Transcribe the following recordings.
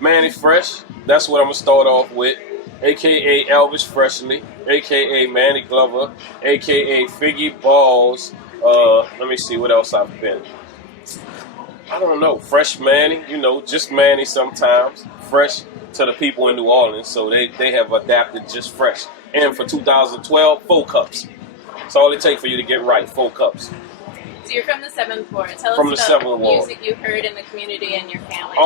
Mannie Fresh. That's what I'm gonna start off with. AKA Elvis Freshly, AKA Manny Glover, AKA Figgy Balls. Let me see what else I've been. I don't know. Fresh Manny, just Manny sometimes. Fresh to the people in New Orleans, so they have adapted just Fresh. And for 2012, 4 cups. That's all it takes for you to get right, 4 cups. So you're from the 7th Ward. Tell From us the about 7th music you heard in the community and your family.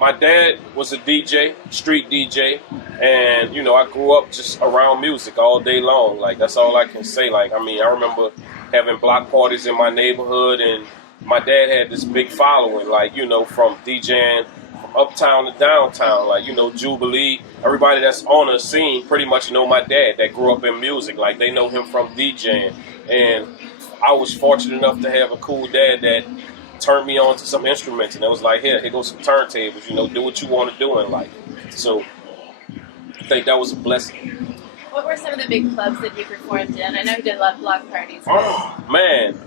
My dad was a DJ, street DJ, and I grew up just around music all day long. Like, that's all I can say. Like, I remember having block parties in my neighborhood, and my dad had this big following, like, from DJing from uptown to downtown, like, Jubilee. Everybody that's on the scene pretty much know my dad that grew up in music. Like, they know him from DJing. And I was fortunate enough to have a cool dad that turned me on to some instruments, and it was like, here goes some turntables, do what you want to do in life. So I think that was a blessing. What were some of the big clubs that you performed in? I know you did a lot of block parties. Oh, man.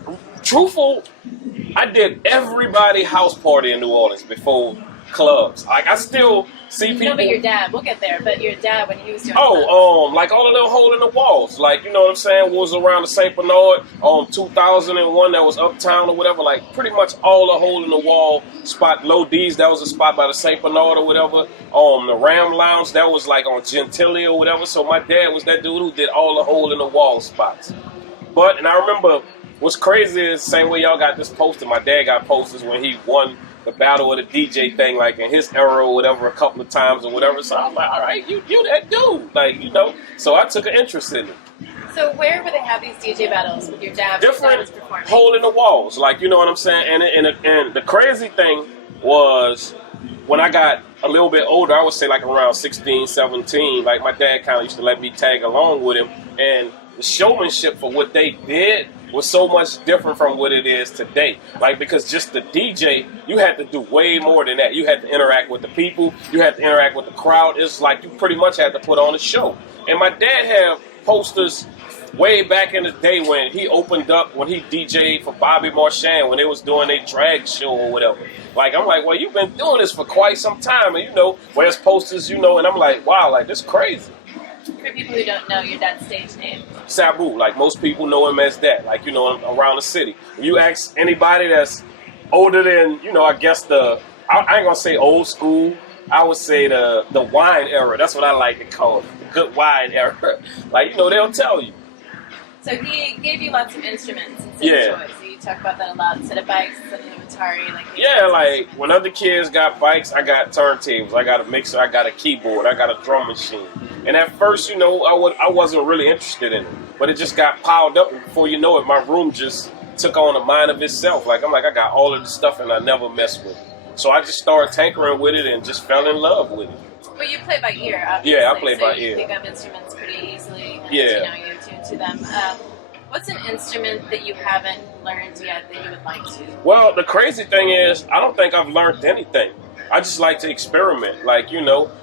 Truthful, I did everybody house party in New Orleans before clubs. Like, I still see people. No, but your dad, we'll get there, but your dad when he was doing like all of them hole in the walls. Like, you know what I'm saying, was around the St. Bernard, 2001, that was uptown or whatever. Like, pretty much all the hole in the wall spot. Low D's, that was a spot by the St. Bernard or whatever. The Ram Lounge, that was like on Gentilly or whatever. So my dad was that dude who did all the hole in the wall spots. And I remember what's crazy is the same way y'all got this poster, my dad got posters when he won the battle of the DJ thing, like in his era or whatever, a couple of times or whatever. So I'm like, all right, you that dude, like, So I took an interest in it. So where would they have these DJ battles with your dad? Different hole in the walls, like, you know what I'm saying. And the crazy thing was, when I got a little bit older, I would say like around 16, 17, like my dad kind of used to let me tag along with him, and the showmanship for what they did was so much different from what it is today. Like, because just the DJ, you had to do way more than that. You had to interact with the people. You had to interact with the crowd. It's like you pretty much had to put on a show. And my dad had posters way back in the day when he opened up, when he DJ'd for Bobby Marchand, when they was doing their drag show or whatever. Like, I'm like, well, you've been doing this for quite some time. And, where's posters, and I'm like, wow, like, this is crazy. For people who don't know your dad's stage name. Sabu, like most people know him as that, like, around the city. You ask anybody that's older than, I guess I ain't gonna say old school, I would say the wine era. That's what I like to call it, the good wine era. Like, they'll tell you. So he gave you lots of instruments instead of toys. So you talk about that a lot. Instead of bikes, instead of the Atari. Like when other kids got bikes, I got turntables, I got a mixer, I got a keyboard, I got a drum machine. And at first, I wasn't really interested in it. But it just got piled up, and before you know it, my room just took on a mind of itself. Like, I got all of the stuff and I never messed with it. So I just started tinkering with it and just fell in love with it. Well, you play by ear, obviously. Yeah, I play by ear. You pick up instruments pretty easily. And, yeah. You tune to them. What's an instrument that you haven't learned yet that you would like to? Well, the crazy thing is, I don't think I've learned anything. I just like to experiment, like,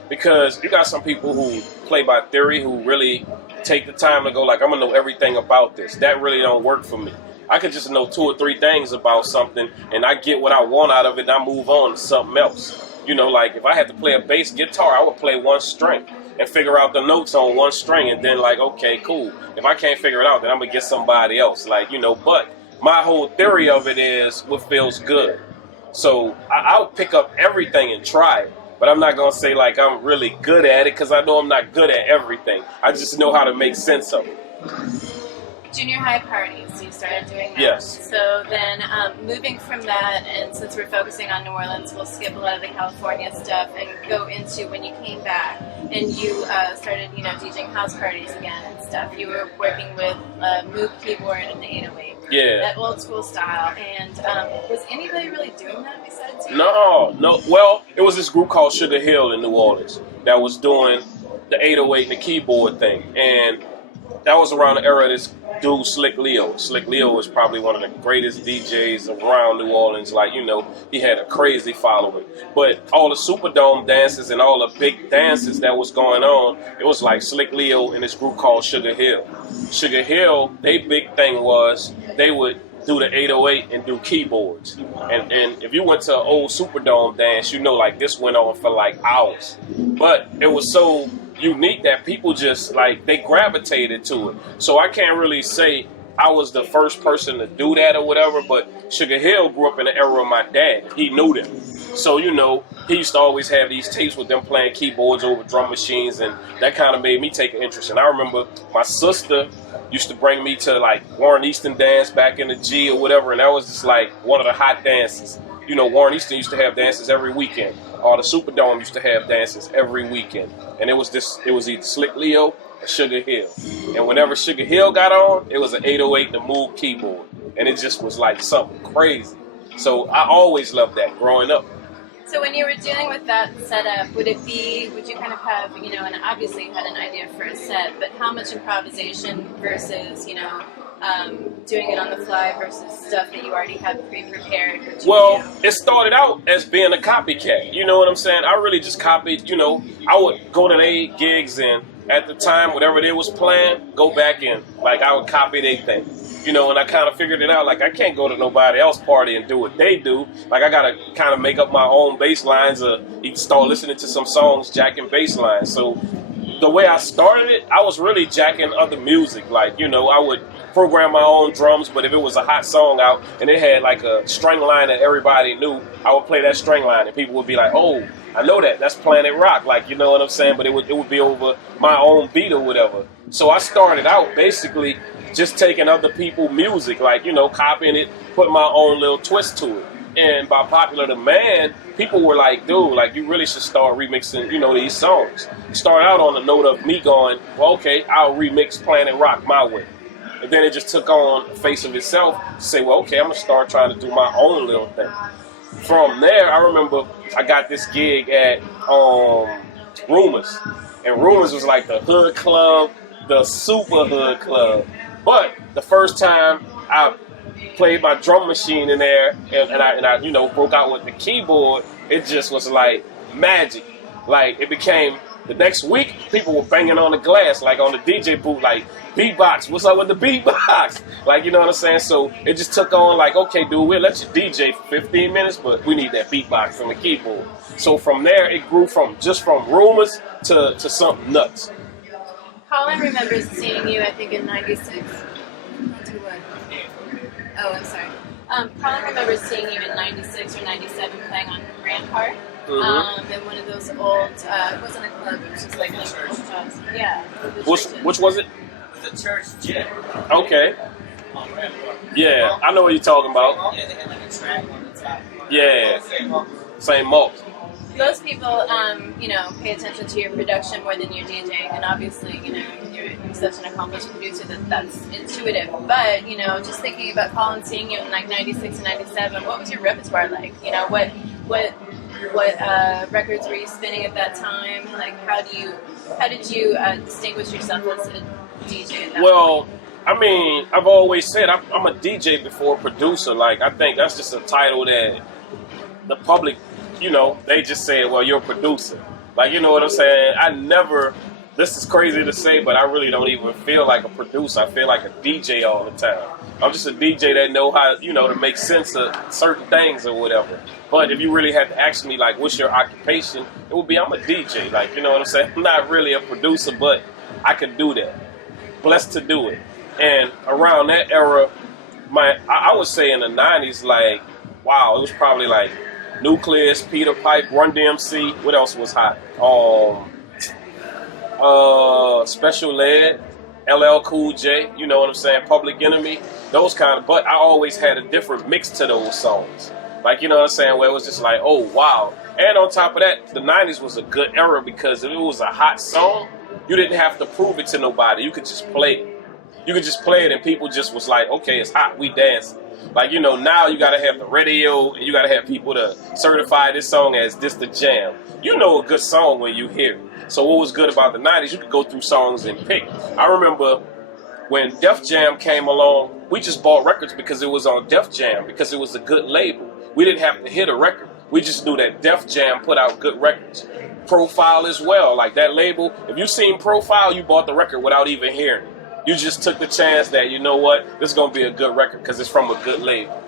because you got some people who play by theory, who really take the time to go, like, I'm going to know everything about this. That really don't work for me. I could just know 2 or 3 things about something, and I get what I want out of it, and I move on to something else. Like, if I had to play a bass guitar, I would play one string and figure out the notes on one string, and then, like, okay, cool. If I can't figure it out, then I'm going to get somebody else, like, but my whole theory of it is what feels good. So I'll pick up everything and try it, but I'm not going to say, like, I'm really good at it, because I know I'm not good at everything. I just know how to make sense of it. Junior high parties, you started doing that. Yes. So then moving from that, and since we're focusing on New Orleans, we'll skip a lot of the California stuff and go into when you came back and you started, DJing house parties again and stuff. You were working with moog keyboard and the 808. Yeah. That old school style. And was anybody really doing that besides you? No. Well, it was this group called Sugarhill in New Orleans that was doing the 808 and the keyboard thing. And that was around the era of this dude, Slick Leo. Slick Leo was probably one of the greatest DJs around New Orleans. Like, he had a crazy following. But all the Superdome dances and all the big dances that was going on, it was like Slick Leo and this group called Sugarhill. Sugarhill, their big thing was they would do the 808 and do keyboards. And if you went to an old Superdome dance, you know, like this went on for like hours. But it was so unique that people just like, they gravitated to it. So I can't really say I was the first person to do that or whatever, but Sugarhill grew up in the era of my dad. He knew them. So, you know, he used to always have these tapes with them playing keyboards over drum machines, and that kind of made me take an interest. And I remember my sister used to bring me to like Warren Easton dance back in the G or whatever, and that was just like one of the hot dances. You know, Warren Easton used to have dances every weekend. Or the Superdome used to have dances every weekend. And it was either Slick Leo or Sugarhill. And whenever Sugarhill got on, it was an 808 the moog keyboard. And it just was like something crazy. So I always loved that growing up. So when you were dealing with that setup, would you kind of have, you know, and obviously you had an idea for a set, but how much improvisation versus, you know, doing it on the fly versus stuff that you already have pre-prepared? Well, it started out as being a copycat. You know what I'm saying? I really just copied, you know, I would go to their gigs and at the time, whatever they was playing, go back in. Like I would copy their thing. You know, and I kind of figured it out, like I can't go to nobody else party and do what they do. Like I got to kind of make up my own bass lines or even start listening to some songs, jacking bass lines. So the way I started it, I was really jacking other music. Like, you know, I would program my own drums, but if it was a hot song out and it had like a string line that everybody knew, I would play that string line and people would be like, oh, I know that's Planet Rock. Like, you know what I'm saying? But it would be over my own beat or whatever. So I started out basically just taking other people's music, like, you know, copying it, putting my own little twist to it. And by popular demand, people were like, dude, like, you really should start remixing, you know, these songs. It started out on the note of me going, well, okay, I'll remix Planet Rock my way. And then it just took on the face of itself to say, well, okay, I'm going to start trying to do my own little thing. From there, I remember I got this gig at Rumors. And Rumors was like the hood club, the super hood club. But the first time I played my drum machine in there and I you know, broke out with the keyboard, it just was like magic. Like it became, the next week, people were banging on the glass, like on the DJ booth, like, beatbox, what's up with the beatbox? Like, you know what I'm saying? So it just took on like, okay, dude, we'll let you DJ for 15 minutes, but we need that beatbox from the keyboard. So from there, it grew from Rumors to something nuts. Colin remembers seeing you, I think, in 96. Oh, I'm sorry. Colin remembers seeing you in 96 or 97 playing on Rampart. In one of those old, it wasn't a club, it was just like one of those old clubs. Yeah. Which was it? The church gym. Okay. On Rampart. Yeah, I know what you're talking about. Yeah, they had like a track on the top. Yeah. Same malt. Most people, you know, pay attention to your production more than your DJing, and obviously, you know, you're such an accomplished producer that's intuitive. But, you know, just thinking about Colin seeing you in like 96 and 97, what was your repertoire like? You know, what records were you spinning at that time? Like, how did you distinguish yourself as a DJ at that point? I mean, I've always said I'm a DJ before a producer. Like, I think that's just a title that the public, you know, they just say, well, you're a producer. Like, you know what I'm saying? This is crazy to say, but I really don't even feel like a producer. I feel like a DJ all the time. I'm just a DJ that know how, you know, to make sense of certain things or whatever. But if you really had to ask me, like, what's your occupation, it would be I'm a DJ. Like, you know what I'm saying? I'm not really a producer, but I can do that. Blessed to do it. And around that era, I would say in the 90s, like, wow, it was probably like Nucleus, Peter Pipe, Run DMC. What else was hot? Special Ed, LL Cool J, you know what I'm saying? Public Enemy, those kind of. But I always had a different mix to those songs. Like, you know what I'm saying? Where it was just like, oh, wow. And on top of that, the 90s was a good era because if it was a hot song, you didn't have to prove it to nobody. You could just play it. You could just play it and people just was like, okay, it's hot, we dancing. Like, you know, now you got to have the radio and you got to have people to certify this song as this the jam. You know a good song when you hear it. So what was good about the 90s, you could go through songs and pick. I remember when Def Jam came along, we just bought records because it was on Def Jam, because it was a good label. We didn't have to hit a record. We just knew that Def Jam put out good records. Profile as well, like that label. If you seen Profile, you bought the record without even hearing it. You just took the chance that, you know what, this is gonna be a good record because it's from a good label.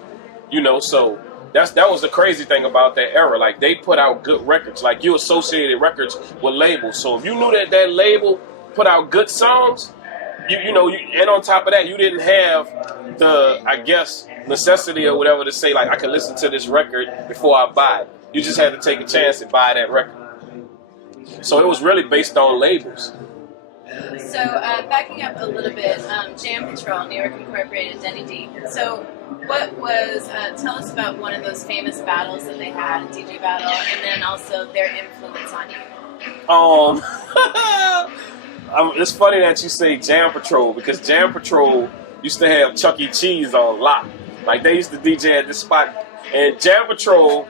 You know, so that was the crazy thing about that era. Like, they put out good records. Like, you associated records with labels. So if you knew that that label put out good songs, you know, and on top of that, you didn't have the, I guess, necessity or whatever to say, like, I can listen to this record before I buy it. You just had to take a chance and buy that record. So it was really based on labels. So backing up a little bit, Jam Patrol, New York Incorporated, Denny D. So what was, tell us about one of those famous battles that they had, DJ battle, and then also their influence on you. It's funny that you say Jam Patrol, because Jam Patrol used to have Chuck E. Cheese on lock. Like, they used to DJ at this spot. And Jam Patrol,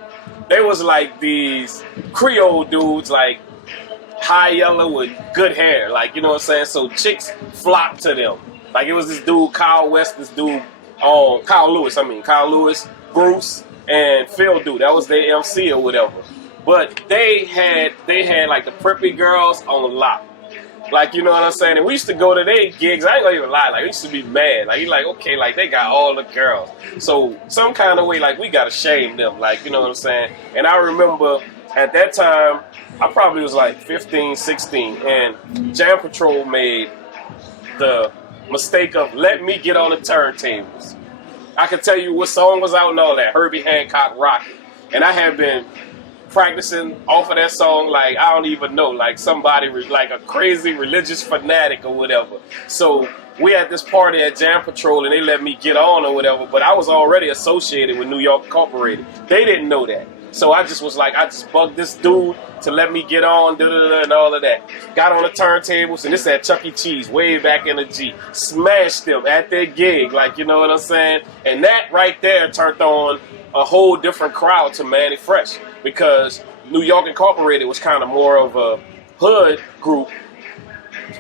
they was like these Creole dudes, like high yellow with good hair. Like, you know what I'm saying? So chicks flocked to them. Like, it was this dude, Kyle West, this dude, Kyle Lewis, Bruce, and Phil dude. That was their MC or whatever. But they had like the preppy girls on lock. Like, you know what I'm saying? And we used to go to their gigs. I ain't gonna even lie. Like, we used to be mad. Like, you like, okay, like, they got all the girls. So, some kind of way, like, we gotta shame them. Like, you know what I'm saying? And I remember at that time, I probably was like 15, 16. And Jam Patrol made the mistake of letting me get on the turntables. I can tell you what song was out and all that. Herbie Hancock Rocket. And I had been practicing off of that song, like, I don't even know, like somebody, like a crazy religious fanatic or whatever. So we had this party at Jam Patrol and they let me get on or whatever, but I was already associated with New York Incorporated. They didn't know that. So I just was like, I just bugged this dude to let me get on, and all of that. Got on the turntables, and this at Chuck E. Cheese, way back in the G. Smashed them at their gig, like, you know what I'm saying? And that right there turned on a whole different crowd to Mannie Fresh, because New York Incorporated was kind of more of a hood group,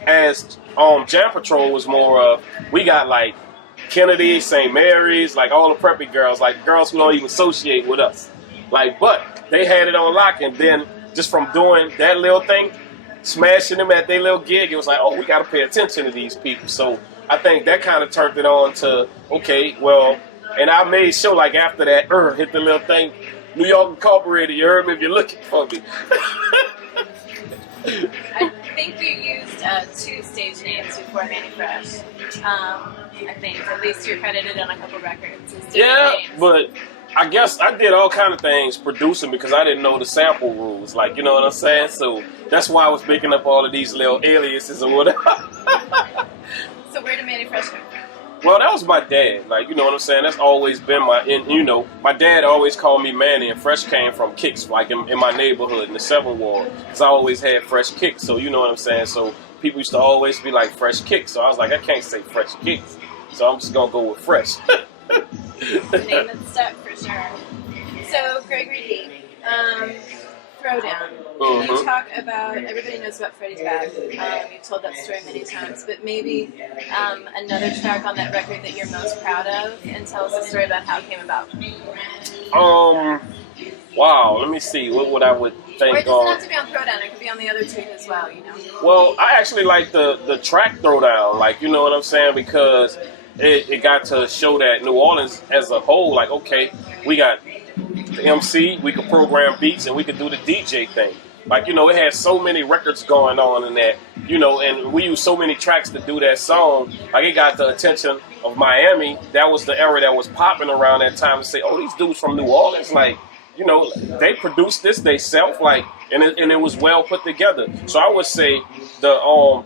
as Jam Patrol was more of, we got like Kennedy, St. Mary's, like all the preppy girls, like girls who don't even associate with us. Like, but they had it on lock, and then just from doing that little thing, smashing them at their little gig, it was like, oh, we got to pay attention to these people. So I think that kind of turned it on to, okay, well, and I made sure, like, after that, hit the little thing, New York Incorporated, you heard me if you're looking for me. I think you used 2 stage names before Mannie Fresh. I think, at least you're credited on a couple records. Yeah, names. But I guess I did all kind of things producing because I didn't know the sample rules, like, you know what I'm saying? So that's why I was making up all of these little aliases or whatever. So where did Mannie Fresh come from? Well, that was my dad, like, you know what I'm saying? That's always been my dad always called me Mannie, and Fresh came from Kicks, like in my neighborhood in the 7th Ward, because I always had Fresh Kicks, so you know what I'm saying? So people used to always be like, Fresh Kicks, so I was like, I can't say Fresh Kicks, so I'm just going to go with Fresh. The name that stuck for sure. So Gregory D, Throwdown. Mm-hmm. You talk about, everybody knows about Freddie's Bag. You've told that story many times, but maybe another track on that record that you're most proud of, and tell us a story about how it came about. Wow, let me see, what would I would think. Or it doesn't have to be on Throwdown, it could be on the other 2 as well, you know? Well, I actually like the track Throwdown, like, you know what I'm saying, because it got to show that New Orleans as a whole, like, okay, we got the MC, we could program beats, and we could do the DJ thing. Like, you know, it had so many records going on in that, you know, and we used so many tracks to do that song. Like, it got the attention of Miami. That was the era that was popping around that time to say, oh, these dudes from New Orleans, like, you know, they produced this themselves, like, and it was well put together. So I would say the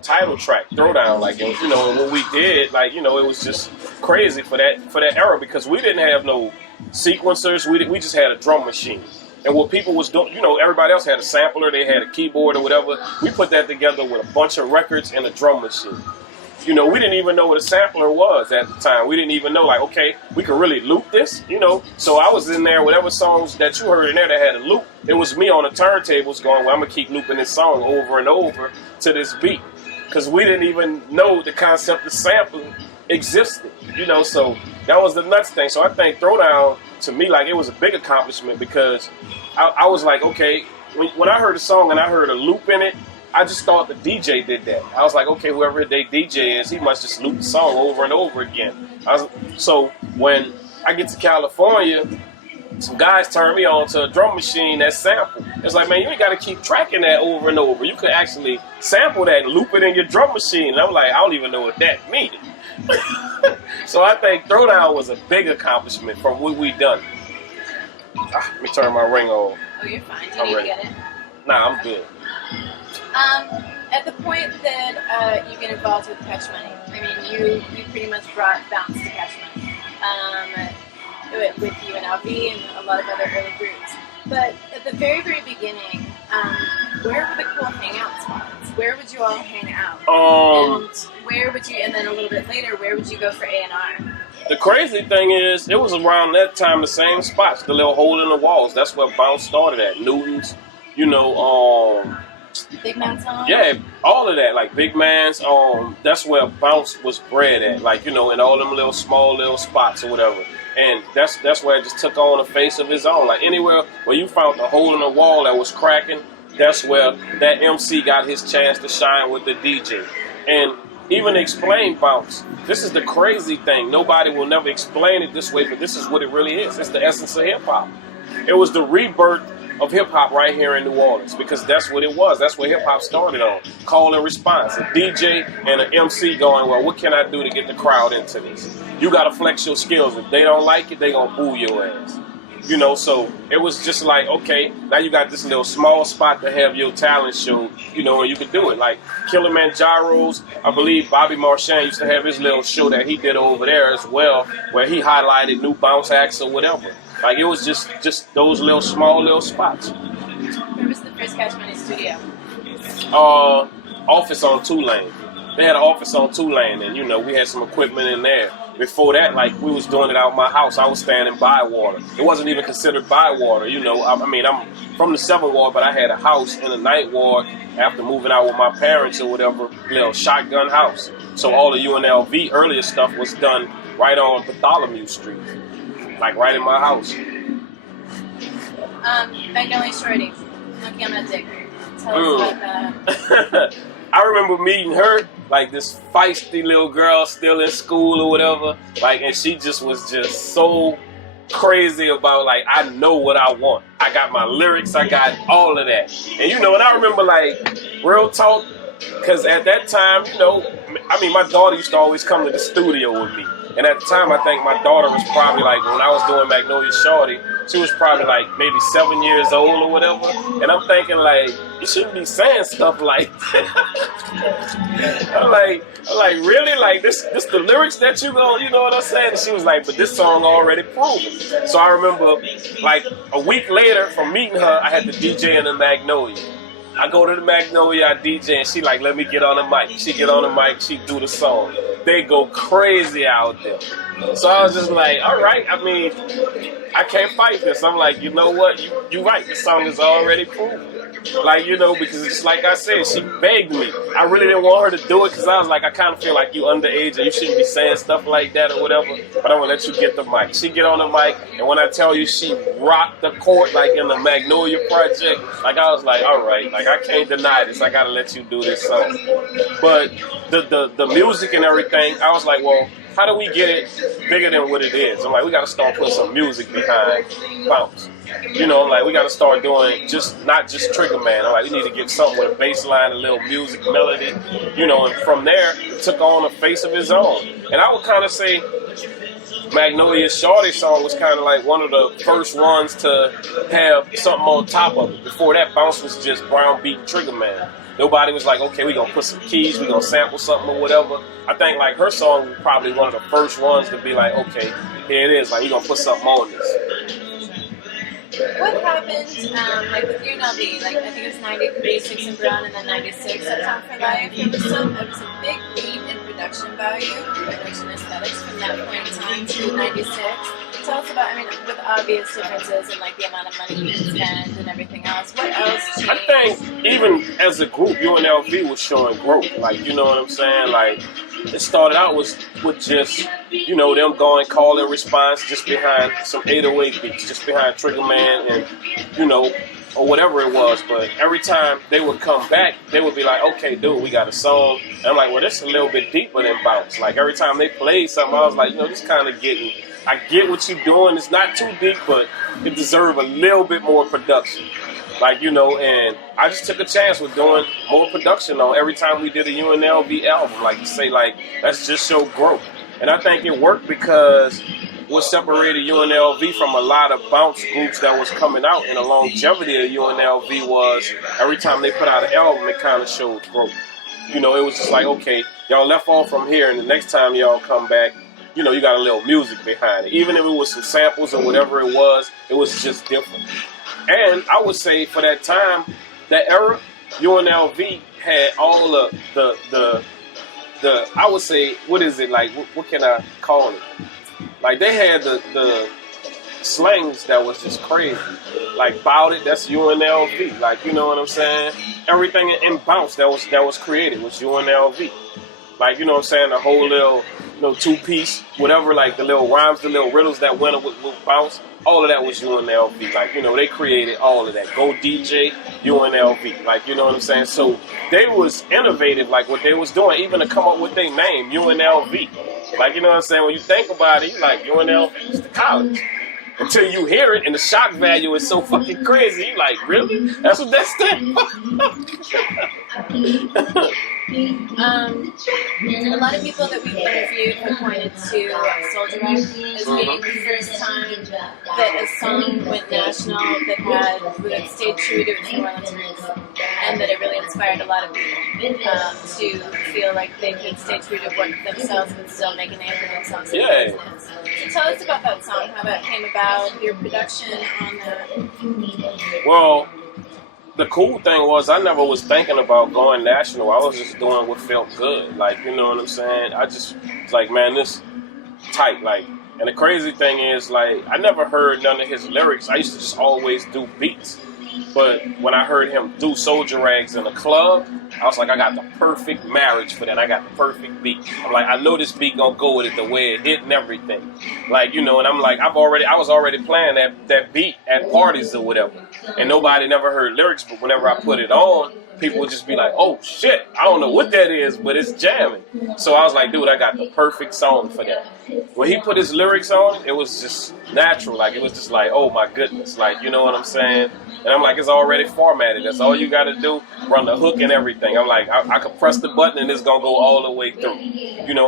title track, Throwdown, like, it was, you know, what we did, like, you know, it was just crazy for that era, because we didn't have no sequencers. We just had a drum machine. And what people was doing, you know, everybody else had a sampler, they had a keyboard or whatever. We put that together with a bunch of records and a drum machine. You know, we didn't even know what a sampler was at the time. We didn't even know, like, okay, we could really loop this, you know. So I was in there, whatever songs that you heard in there that had a loop, it was me on the turntables going, well, I'm going to keep looping this song over and over to this beat. Because we didn't even know the concept of sampling existed, you know. So that was the nuts thing. So I think Throwdown, to me, like, it was a big accomplishment, because I was like, okay, when I heard a song and I heard a loop in it, I just thought the DJ did that. I was like, okay, whoever the DJ is, he must just loop the song over and over again. So when I get to California, some guys turn me on to a drum machine that sample. It's like, man, you ain't got to keep tracking that over and over. You could actually sample that and loop it in your drum machine. And I'm like, I don't even know what that means. So I think Throwdown was a big accomplishment from what we done. Let me turn my ring on. Oh, you're fine. Do you need to get it? Nah, I'm good. At the point that you get involved with Cash Money, I mean, you pretty much brought Bounce to Cash Money with UNLV and a lot of other early groups. But at the very, very beginning, where were the cool hangout spots? Where would you all hang out? And where would you? And then a little bit later, where would you go for A&R? The crazy thing is, it was around that time the same spots, the little hole in the walls. That's where Bounce started at. Newton's, Big Man's Home? Yeah, all of that, like Big Man's. That's where Bounce was bred at, like in all them little small little spots or whatever. And that's where it just took on a face of its own. Like anywhere where you found the hole in the wall that was cracking, that's where that MC got his chance to shine with the DJ. And even explain Bounce. This is the crazy thing. Nobody will never explain it this way, but this is what it really is. It's the essence of hip hop. It was the rebirth of hip hop right here in New Orleans, because that's what it was. That's where hip hop started on. Call and response. A DJ and an MC going, well, what can I do to get the crowd into this? You got to flex your skills. If they don't like it, they going to boo your ass. So it was just like, okay, now you got this little small spot to have your talent show, and you could do it. Like Kilimanjaro's, I believe Bobby Marchand used to have his little show that he did over there as well, where he highlighted new bounce acts or whatever. Like it was just those little small little spots. Where was the first Cash Money studio? Office on Tulane. They had an office on Tulane, and we had some equipment in there. Before that, like we was doing it out my house. I was standing by water. It wasn't even considered by water, I'm from the 7th ward, but I had a house in the 9th ward after moving out with my parents or whatever, little shotgun house. So all the UNLV earlier stuff was done right on Bartholomew Street, like right in my house. Magnolia Shorty, Monkey on that dick. Tell us about that. I remember meeting her, like this feisty little girl still in school or whatever, like, and she just was just so crazy about, like, I know what I want. I got my lyrics, I got all of that. And and I remember, like, real talk, because at that time, my daughter used to always come to the studio with me. And at the time, I think my daughter was probably like, when I was doing Magnolia Shorty, she was probably like maybe 7 years old or whatever. And I'm thinking like, you shouldn't be saying stuff like that. I'm like, really? Like this the lyrics that you know what I'm saying? And she was like, but this song already proven. So I remember like a week later from meeting her, I had to DJ in the Magnolia. I go to the Magnolia, I DJ, and she like, let me get on the mic. She get on the mic, she do the song. They go crazy out there. So I was just like, all right, I can't fight this. I'm like, you know what? You right, the song is already proven. Like, because it's like I said, she begged me. I really didn't want her to do it because I was like, I kind of feel like you underage and you shouldn't be saying stuff like that or whatever. But I'm going to let you get the mic. She get on the mic, and when I tell you she rocked the court like in the Magnolia Project, like I was like, all right, like I can't deny this. I got to let you do this song. But the music and everything, I was like, well, how do we get it bigger than what it is? I'm like, we got to start putting some music behind Bounce. I'm like, we got to start doing not just Trigger Man. I'm like, we need to get something with a bass line, a little music, melody, and from there, it took on a face of its own. And I would kind of say Magnolia Shorty song was kind of like one of the first ones to have something on top of it. Before that, Bounce was just Brown Beat Trigger Man. Nobody was like, okay, we're going to put some keys, we're going to sample something or whatever. I think like her song was probably one of the first ones to be like, okay, here it is, like you're going to put something on this. What happened, like with UNLV, like I think it was 93, 6 and Brown, and then 96 at Time for Life. It was a big leap in production value, production aesthetics from that point in time to 96. Tell us about, with obvious differences in like the amount of money you can spend and everything else. What else changed? I think even as a group, UNLV was showing growth. Like, you know what I'm saying? Like, it started out with just, them going call and response just behind some 808 beats, just behind Trigger Man and, or whatever it was. But every time they would come back, they would be like, okay, dude, we got a song. And I'm like, well, this is a little bit deeper than bounce. Like every time they played something, I was like, this kind of getting, I get what you're doing. It's not too deep, but it deserves a little bit more production. Like, and I just took a chance with doing more production on every time we did a UNLV album. Like, you say, like, let's just show growth. And I think it worked because what separated UNLV from a lot of bounce groups that was coming out, and the longevity of UNLV was every time they put out an album, it kind of showed growth. It was just like, okay, y'all left off from here, and the next time y'all come back, you got a little music behind it. Even if it was some samples or whatever it was just different. And I would say for that time, that era, UNLV had all of the I would say, what is it, like, what can I call it? Like, they had the slangs that was just crazy. Like, bout it, that's UNLV. Like, you know what I'm saying? Everything in bounce that was created was UNLV. Like, you know what I'm saying? The whole little, two-piece, whatever, like the little rhymes, the little riddles that went with bounce, all of that was UNLV. Like, they created all of that. Go DJ, UNLV. Like, you know what I'm saying? So they was innovative, like what they was doing, even to come up with their name, UNLV. Like, you know what I'm saying? When you think about it, like, UNLV is the college. Until you hear it, and the shock value is so fucking crazy. You're like, really? That's what that stands for? A lot of people that we've interviewed have pointed to Soldier Act as being the first time that a song went national that stayed true to its New Orleans roots, and that it really inspired a lot of people to feel like they could stay true to what themselves but still make a name for themselves in the business. So tell us about that song, how that came about, your production on that. Well, the cool thing was I never was thinking about going national. I was just doing what felt good. Like, you know what I'm saying? I just was like, man, this tight. Like, and the crazy thing is, like, I never heard none of his lyrics. I used to just always do beats. But when I heard him do Soldier Rags in a club, I was like, I got the perfect marriage for that. I got the perfect beat. I'm like, I know this beat gonna go with it the way it hit and everything. Like, and I'm like, I was already playing that beat at parties or whatever. And nobody never heard lyrics, but whenever I put it on, people would just be like, oh shit, I don't know what that is, but it's jamming. So I was like, dude, I got the perfect song for that. When he put his lyrics on, it was just natural. Like, it was just like, oh my goodness. Like, you know what I'm saying? And I'm like, it's already formatted. That's all you got to do, run the hook and everything. I'm like, I could press the button and it's going to go all the way through.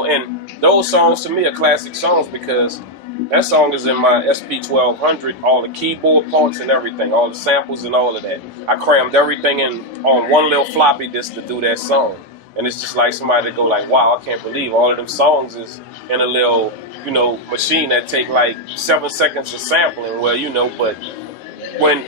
And those songs to me are classic songs because that song is in my SP1200, all the keyboard parts and everything, all the samples and all of that. I crammed everything in on one little floppy disk to do that song. And it's just like somebody to go like, wow, I can't believe all of them songs is in a little, machine that take like 7 seconds of sampling. Well, but when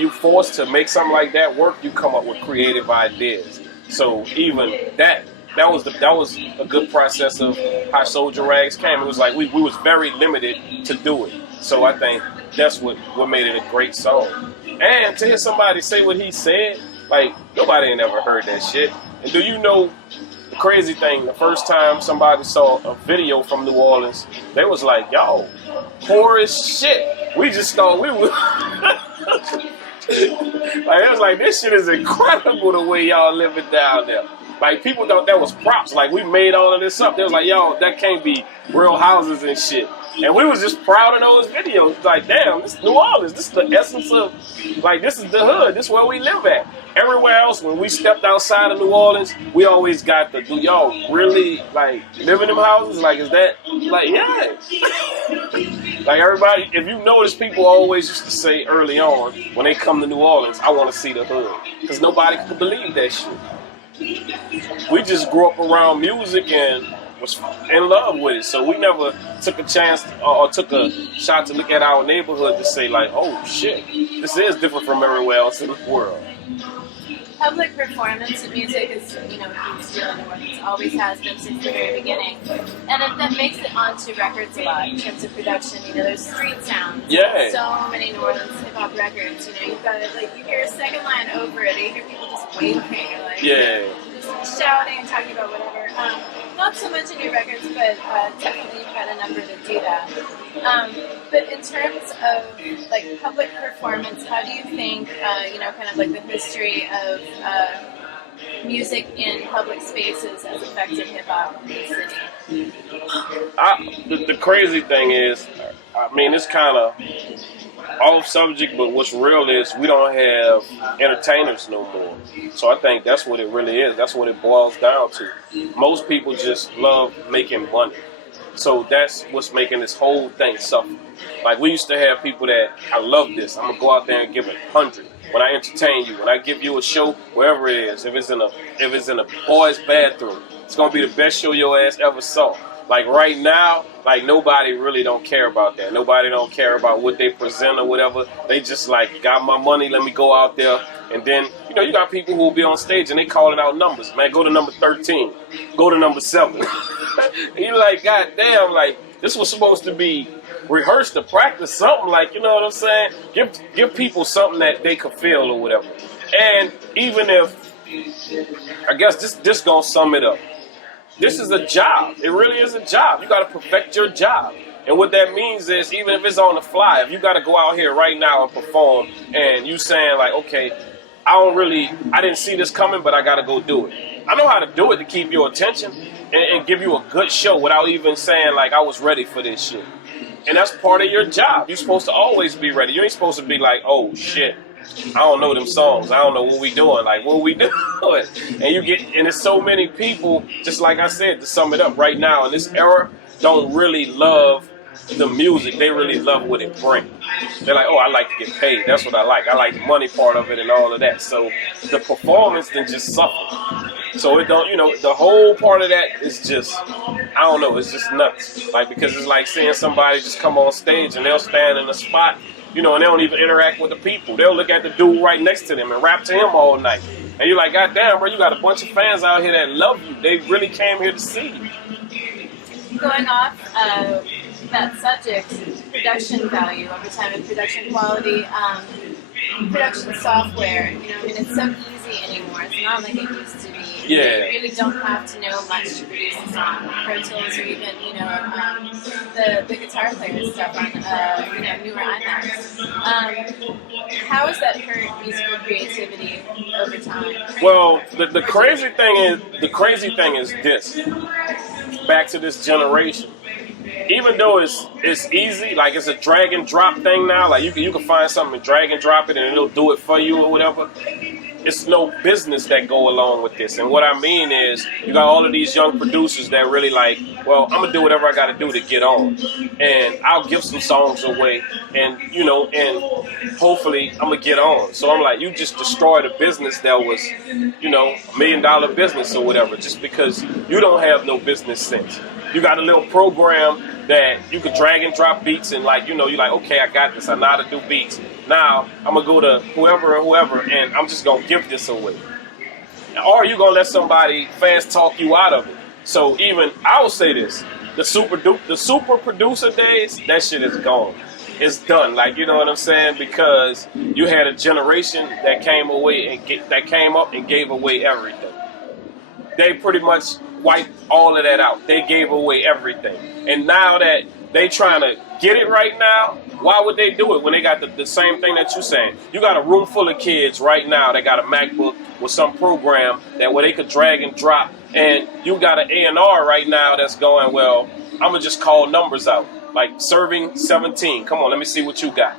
you forced to make something like that work, you come up with creative ideas. So even that was a good process of how Soldier Rags came. It was like we was very limited to do it. So I think that's what made it a great song. And to hear somebody say what he said, like nobody ain't ever heard that shit. And do you know the crazy thing? The first time somebody saw a video from New Orleans, they was like, "Yo, poor as shit." We just thought we were. Like, it was like, this shit is incredible the way y'all living down there. Like, people thought that was props. Like, we made all of this up. They was like, yo, that can't be real houses and shit. And we was just proud of those videos. Like, damn, this is New Orleans. This is the essence of, like, this is the hood. This is where we live at. Everywhere else, when we stepped outside of New Orleans, we always got the, do y'all really, like, live in them houses? Like, is that, like, yeah. Like, everybody, if you notice, people always used to say early on, when they come to New Orleans, I want to see the hood. Because nobody could believe that shit. We just grew up around music and was in love with it. So we never took a chance or took a shot to look at our neighborhood to say, like, oh, shit, this is different from everywhere else in the world. Public performance in music is, a huge deal in New Orleans. Always has been since the very beginning. And that makes it onto records a lot in terms of production. There's street sounds. Yeah. So many New Orleans hip-hop records. You've got, like, you hear a second line over it. You hear people just waving or, like, yeah, just shouting and talking about whatever. not so much in your records, but definitely you've got a number that do that. But in terms of like public performance, how do you think, kind of like the history of music in public spaces has affected hip hop in the city? The crazy thing is, I mean, it's kind of off subject, but what's real is we don't have entertainers no more. So I think that's what it really is. That's what it boils down to. Most people just love making money. So that's what's making this whole thing suffer. Like, we used to have people that, I love this, I'm going to go out there and give it 100. When I entertain you, when I give you a show, wherever it is, if it's in a boys' bathroom, it's going to be the best show your ass ever saw. Like right now, like nobody really don't care about that. Nobody don't care about what they present or whatever. They just like, got my money, let me go out there. And then, you got people who will be on stage and they calling out numbers. Man, go to number 13. Go to number 7. And you're like, God damn, like, this was supposed to be rehearsed to practice something, like, you know what I'm saying? Give people something that they could feel or whatever. And even if, I guess this gonna sum it up. This is a job. It really is a job. You gotta perfect your job. And what that means is, even if it's on the fly, if you gotta go out here right now and perform and you saying like, okay, I didn't see this coming, but I gotta go do it. I know how to do it to keep your attention and give you a good show without even saying like, I was ready for this shit. And that's part of your job. You're supposed to always be ready. You ain't supposed to be like, oh shit, I don't know them songs. I don't know what we doing. Like, what we doing? And there's so many people, just like I said, to sum it up right now in this era, don't really love the music. They really love what it brings. They're like, oh, I like to get paid. That's what I like. I like the money part of it and all of that. So the performance then just suffer. So it don't, the whole part of that is just, I don't know, it's just nuts. Like, because it's like seeing somebody just come on stage and they'll stand in a spot, and they don't even interact with the people. They'll look at the dude right next to them and rap to him all night. And you're like, God damn, bro, you got a bunch of fans out here that love you. They really came here to see you. Going off that subject, production value over time and production quality, production software, it's so easy anymore. It's not like it used to be. Yeah. You really don't have to know much to produce a song. Pro Tools or even, the guitar player stuff on, newer iMacs. How has that hurt musical creativity over time? Well, the crazy thing is this. Back to this generation. Even though it's easy, like it's a drag and drop thing now, like you can find something and drag and drop it and it'll do it for you or whatever. It's no business that go along with this. And what I mean is, you got all of these young producers that really like, well, I'm gonna do whatever I gotta do to get on. And I'll give some songs away and and hopefully I'm gonna get on. So I'm like, you just destroyed a business that was, $1 million business or whatever, just because you don't have no business sense. You got a little program that you could drag and drop beats and like, you're like, okay, I got this. I know how to do beats. Now I'm going to go to whoever, and I'm just going to give this away. Or you going to let somebody fast talk you out of it. So even, I will say this, the super producer days, that shit is gone. It's done. Like, you know what I'm saying? Because you had a generation that came up and gave away everything. They pretty much wiped all of that out. They gave away everything. And now that they trying to get it right now, why would they do it when they got the same thing that you're saying? You got a room full of kids right now that got a MacBook with some program that where they could drag and drop, and you got an A&R right now that's going, well, I'm going to just call numbers out. Like serving 17. Come on, let me see what you got.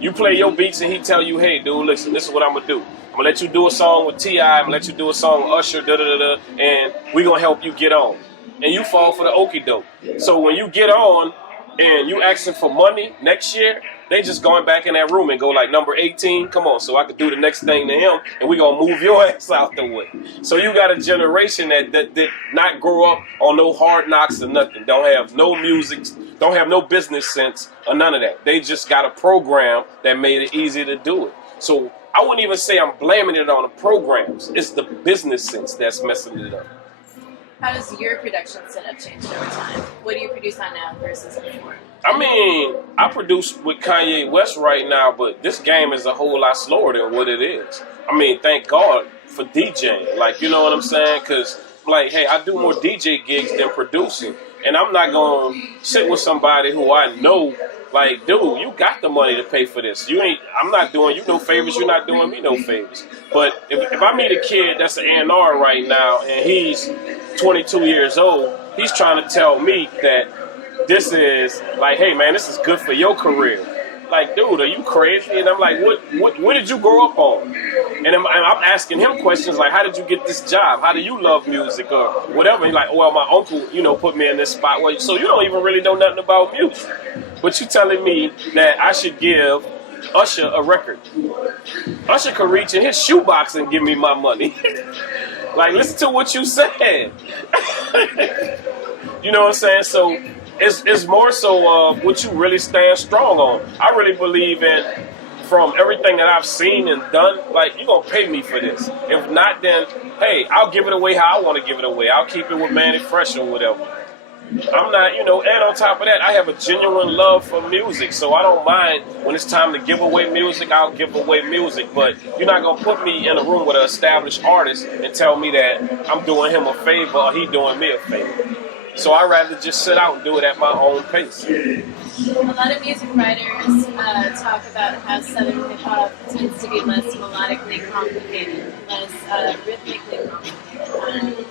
You play your beats and he tell you, hey, dude, listen, this is what I'm going to do. I'm going to let you do a song with T.I., I'm going to let you do a song with Usher, da-da-da-da, and we're going to help you get on. And you fall for the okie doke. So when you get on and you asking for money next year, they just going back in that room and go like, number 18, come on, so I could do the next thing to him, and we're going to move your ass out the way. So you got a generation that did not grow up on no hard knocks or nothing, don't have no music, don't have no business sense or none of that. They just got a program that made it easy to do it. So I wouldn't even say I'm blaming it on the programs. It's the business sense that's messing it up. How does your production setup change over time? What do you produce on now versus before? I mean, I produce with Kanye West right now, but this game is a whole lot slower than what it is. I mean, thank God for DJing. Like, you know what I'm saying? Because like, hey, I do more DJ gigs than producing, and I'm not gonna sit with somebody who I know, like, dude, you got the money to pay for this. I'm not doing you no favors. You're not doing me no favors. But if I meet a kid that's an A&R right now and he's 22 years old, he's trying to tell me that this is like, hey man, this is good for your career. Like, dude, are you crazy? And I'm like, what did you grow up on? And I'm asking him questions like, how did you get this job? How do you love music or whatever? He's like, well, my uncle, put me in this spot. Well, so you don't even really know nothing about music. But you telling me that I should give Usher a record. Usher could reach in his shoebox and give me my money. Like, listen to what you said. You know what I'm saying? So it's more so what you really stand strong on. I really believe in, from everything that I've seen and done, like, you're going to pay me for this. If not, then, hey, I'll give it away how I want to give it away. I'll keep it with Mannie Fresh or whatever. I'm not, and on top of that, I have a genuine love for music, so I don't mind when it's time to give away music, I'll give away music, but you're not going to put me in a room with an established artist and tell me that I'm doing him a favor or he doing me a favor. So I'd rather just sit out and do it at my own pace. A lot of music writers talk about how Southern hip-hop tends to be less melodically complicated, less rhythmically complicated.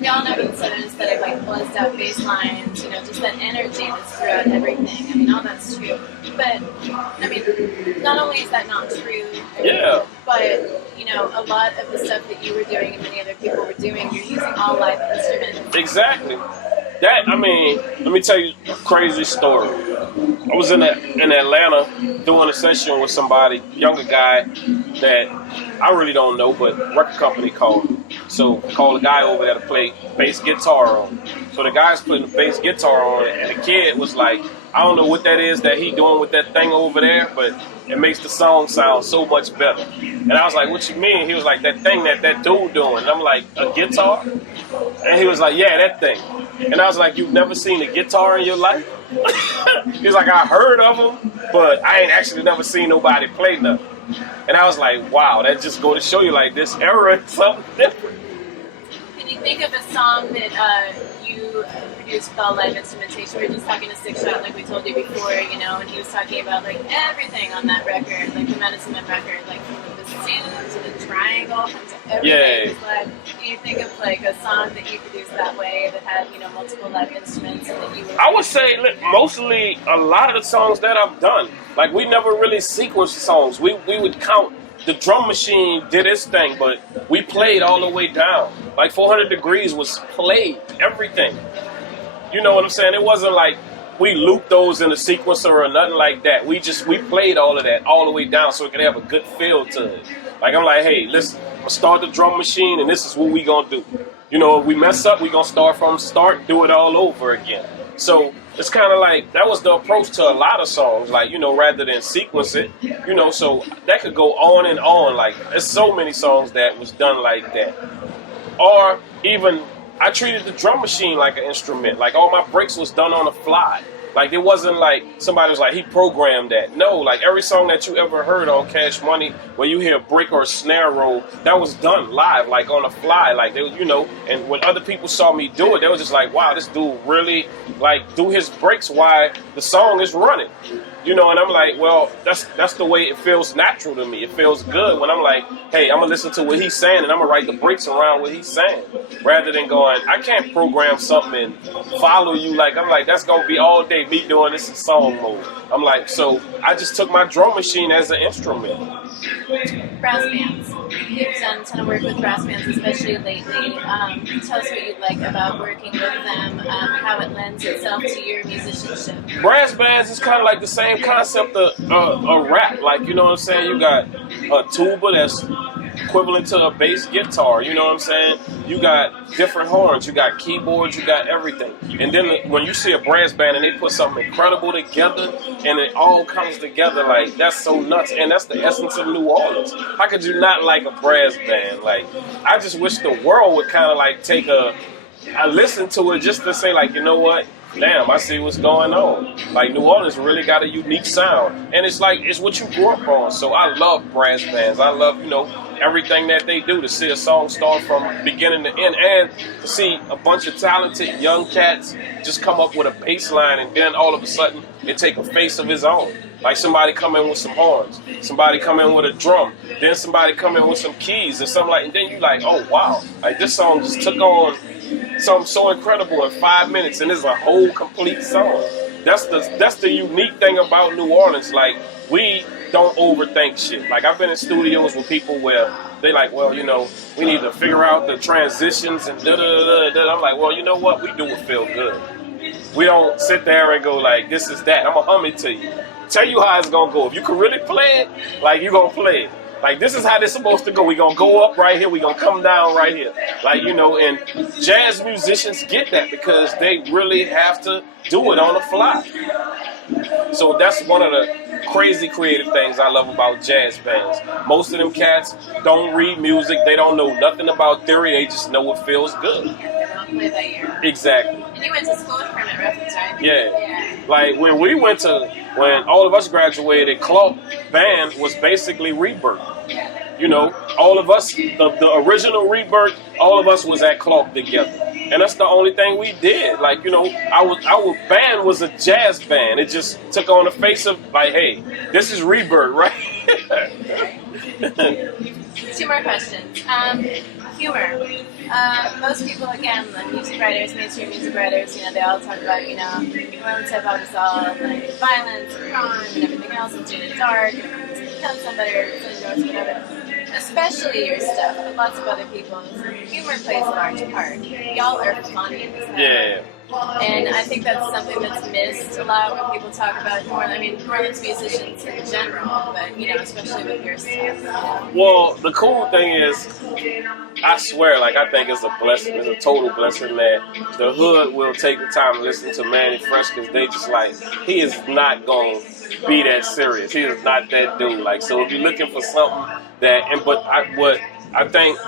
We all know the Southern aesthetic, like buzzed out bass lines, just that energy that's throughout everything. I mean, all that's true. But, not only is that not true, Yeah. but, a lot of the stuff that you were doing and many other people were doing, you're using all live instruments. Exactly. Let me tell you a crazy story. I was in Atlanta doing a session with somebody, younger guy that I really don't know, but record company called me. So called a guy over there to play bass guitar on. So the guy's putting the bass guitar on, and the kid was like, I don't know what that is that he doing with that thing over there, but it makes the song sound so much better. And I was like, what you mean? He was like, that thing that dude doing. And I'm like, a guitar? And he was like, yeah, that thing. And I was like, you've never seen a guitar in your life? He was like, I heard of them, but I ain't actually never seen nobody play nothing. And I was like, wow, that just go to show you, like, this era is something different. Can you think of a song that you produced with all live instrumentation? We were just talking to Six Shot, like we told you before, and he was talking about, like, everything on that record, like the Medicine Man record, like from the bassoon to the triangle, to everything. Yeah. Can you think of, like, a song that you produced that way that had, multiple live instruments and that you were... I would say mostly a lot of the songs that I've done, like, we never really sequenced songs. We would count. The drum machine did its thing, but we played all the way down. Like 400 Degreez was played, everything. You know what I'm saying? It wasn't like we looped those in a sequencer or nothing like that. We played all of that all the way down so it could have a good feel to it. Like, I'm like, hey, listen, I'm going to start the drum machine and this is what we going to do. If we mess up, we going to start from start, do it all over again. So it's kind of like, that was the approach to a lot of songs, like, rather than sequence it, so that could go on and on. Like, there's so many songs that was done like that. Or even, I treated the drum machine like an instrument. Like, all my breaks was done on the fly. Like, it wasn't like somebody was like, he programmed that. No, like, every song that you ever heard on Cash Money, where you hear a break or a snare roll, that was done live, like, on the fly. Like, they, and when other people saw me do it, they was just like, wow, this dude really, like, do his breaks while the song is running. And I'm like, well, that's the way it feels natural to me. It feels good when I'm like, hey, I'm going to listen to what he's saying and I'm going to write the breaks around what he's saying. Rather than going, I can't program something and follow you. Like, I'm like, that's going to be all day me doing this in song mode. I'm like, so I just took my drum machine as an instrument. Brass bands. You've done a ton of work with brass bands, especially lately. Tell us what you like about working with them, how it lends itself to your musicianship. Brass bands is kind of like the same concept of a rap. Like, you know what I'm saying? You got a tuba that's equivalent to a bass guitar, you know what I'm saying? You got different horns, you got keyboards, you got everything. And then when you see a brass band and they put something incredible together and it all comes together, like, that's so nuts. And that's the essence of New Orleans. How could you not like a brass band? Like, I just wish the world would kind of like take I listen to it just to say, like, you know what? Damn, I see what's going on. Like, New Orleans really got a unique sound. And it's like, it's what you grew up on. So I love brass bands. I love, everything that they do, to see a song start from beginning to end, and to see a bunch of talented young cats just come up with a bass line, and then all of a sudden it take a face of its own. Like somebody come in with some horns, somebody come in with a drum, then somebody come in with some keys or something like, and then you like, oh wow, like this song just took on something so incredible in 5 minutes, and it's a whole complete song. That's the unique thing about New Orleans. Like, we don't overthink shit. Like, I've been in studios with people where they like, well, you know, we need to figure out the transitions and da da da da. I'm like, well, you know what? We do it feel good. We don't sit there and go like, this is that. I'm gonna hum it to you. Tell you how it's gonna go. If you can really play it, like, you gonna play it. Like, this is how this supposed to go. We gonna go up right here. We gonna come down right here. Like, you know, and jazz musicians get that because they really have to do it on the fly. So that's one of the crazy creative things I love about jazz bands. Most of them cats don't read music. They don't know nothing about theory. They just know what feels good. Play by ear. Exactly. And you went to school with Permanent Records, right? Yeah. Like, when all of us graduated, Clark Band was basically Rebirth. You know, all of us, the original Rebirth, all of us was at Clark together. And that's the only thing we did. Like, you know, our band was a jazz band. It just took on the face of, like, hey, this is Rebirth, right? 2 more questions. Humor. Most people, again, the music writers, mainstream music writers, you know, they all talk about, you know, Orleans hip hop is all like violence and crime and everything else. It's really dark and it's kill somebody or whatever. Especially your stuff, but lots of other people's. Humor plays a large part. Y'all are funny in this house. Yeah. And I think that's something that's missed a lot when people talk about New Orleans. I mean, New Orleans musicians in general, but, you know, especially with your stuff. Well, the cool thing is, I swear, like, I think it's a blessing. It's a total blessing that the hood will take the time to listen to Mannie Fresh, because they just like, he is not going to be that serious. He is not that dude. Like, so if you're looking for something that, what I think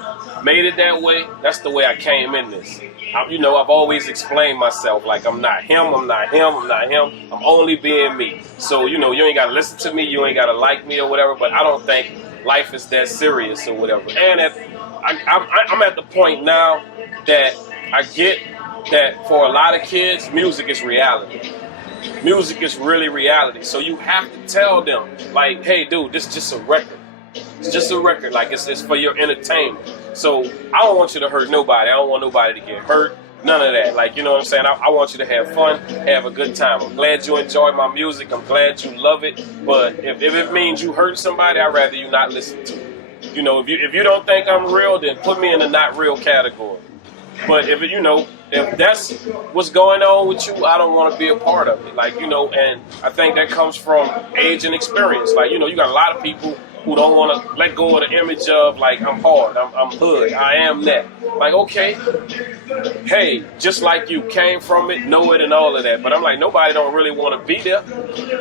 made it that way, that's the way I came in this. You know, I've always explained myself, like, I'm not him, I'm not him, I'm not him, I'm only being me. So, you know, you ain't got to listen to me, you ain't got to like me or whatever, but I don't think life is that serious or whatever. And I'm at the point now that I get that for a lot of kids, music is reality. Music is really reality. So you have to tell them, like, hey, dude, this is just a record. It's just a record. Like, it's for your entertainment. So I don't want you to hurt nobody. I don't want nobody to get hurt. None of that. Like, you know what I'm saying? I want you to have fun, have a good time. I'm glad you enjoy my music. I'm glad you love it. But if it means you hurt somebody, I'd rather you not listen to it. You know, if you don't think I'm real, then put me in the not real category. But if that's what's going on with you, I don't want to be a part of it. Like, you know, and I think that comes from age and experience. Like, you know, you got a lot of people who don't want to let go of the image of, like, I'm hard, I'm hood, I am that. Like, okay, hey, just like you came from it, know it, and all of that. But I'm like, nobody don't really want to be there.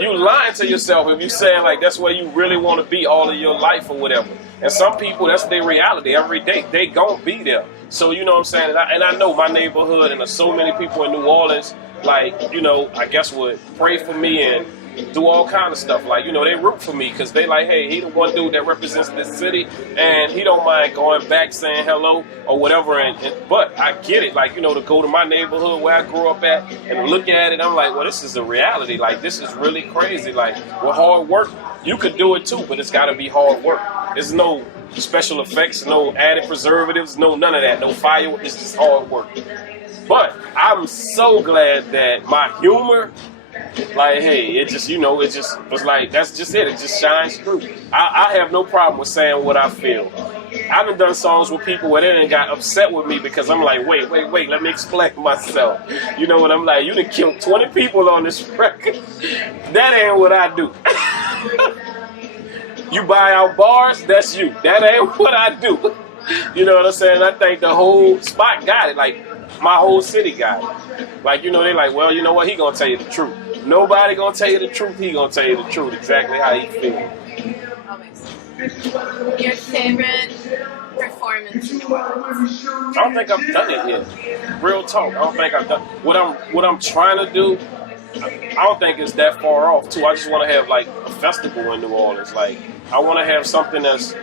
You lying to yourself if you saying, like, that's where you really want to be all of your life or whatever. And some people, that's their reality every day. They gon' be there. So, you know what I'm saying? And I know my neighborhood and there's so many people in New Orleans, like, you know, I guess would pray for me and do all kind of stuff. Like, you know, they root for me because they like, hey, he the one dude that represents this city, and he don't mind going back saying hello or whatever. But I get it, like, you know, to go to my neighborhood where I grew up at and look at it, I'm like, well, this is a reality. Like, this is really crazy. Like, with hard work, you could do it too, but it's got to be hard work. There's no special effects, no added preservatives, no none of that, no fire. It's just hard work. But I'm so glad that my humor, like, hey, it just, you know, it just was like, that's just it. It just shines through. I have no problem with saying what I feel. I've done songs with people where they done got upset with me because I'm like, wait, let me explain myself. You know what I'm like? You done killed 20 people on this record. That ain't what I do. You buy out bars, that's you. That ain't what I do. You know what I'm saying? I think the whole spot got it. Like, my whole city got it. Like, you know, they like, well, you know what? He gonna tell you the truth. Nobody gonna tell you the truth. He gonna tell you the truth, exactly how he feel. Your favorite performance in New Orleans? I don't think I've done it yet. Real talk. I don't think I've done what I'm trying to do. I don't think it's that far off too. I just want to have like a festival in New Orleans. Like, I want to have something that's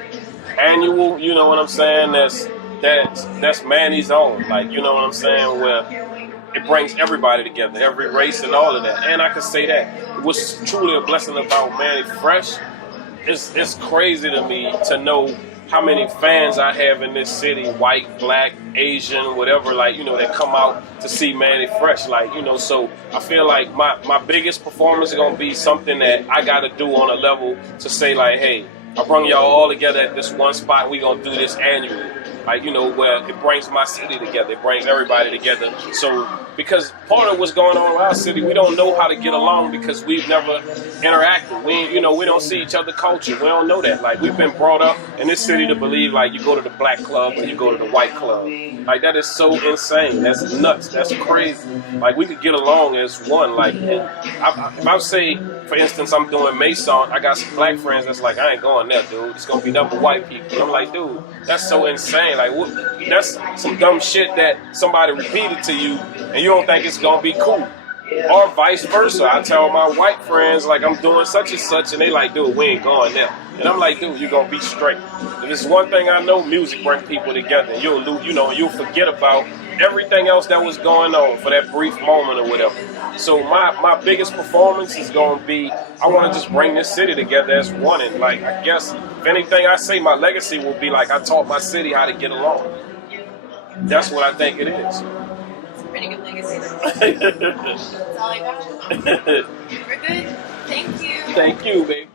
annual, you know what I'm saying, that's Mannie's own, like, you know what I'm saying, where it brings everybody together, every race and all of that. And I can say that what's truly a blessing about Mannie Fresh, it's crazy to me to know how many fans I have in this city, white, black, Asian, whatever, like, you know, that come out to see Mannie Fresh, like, you know, so I feel like my biggest performance is going to be something that I got to do on a level to say, like, hey, I bring y'all all together at this one spot, we going to do this annually. Like, you know, where it brings my city together, it brings everybody together. So, because part of what's going on in our city, we don't know how to get along because we've never interacted. We don't see each other culture. We don't know that. Like, we've been brought up in this city to believe, like, you go to the black club or you go to the white club. Like, that is so insane. That's nuts. That's crazy. Like, we could get along as one. Like, if I say, for instance, I'm doing Mason, I got some black friends that's like, I ain't going there, dude. It's going to be nothing but white people. And I'm like, dude, that's so insane. Like, that's some dumb shit that somebody repeated to you and you don't think it's gonna be cool. Or vice versa. I tell my white friends, like, I'm doing such and such, and they like, dude, we ain't going there. And I'm like, dude, you're gonna be straight. If it's one thing I know, music brings people together, and you'll forget about everything else that was going on for that brief moment or whatever. So my biggest performance is gonna be, I wanna just bring this city together as one, and like, I guess, if anything I say, my legacy will be like, I taught my city how to get along. That's what I think it is. Pretty good legacy. That's all I got. We're good. Thank you. Thank you, babe.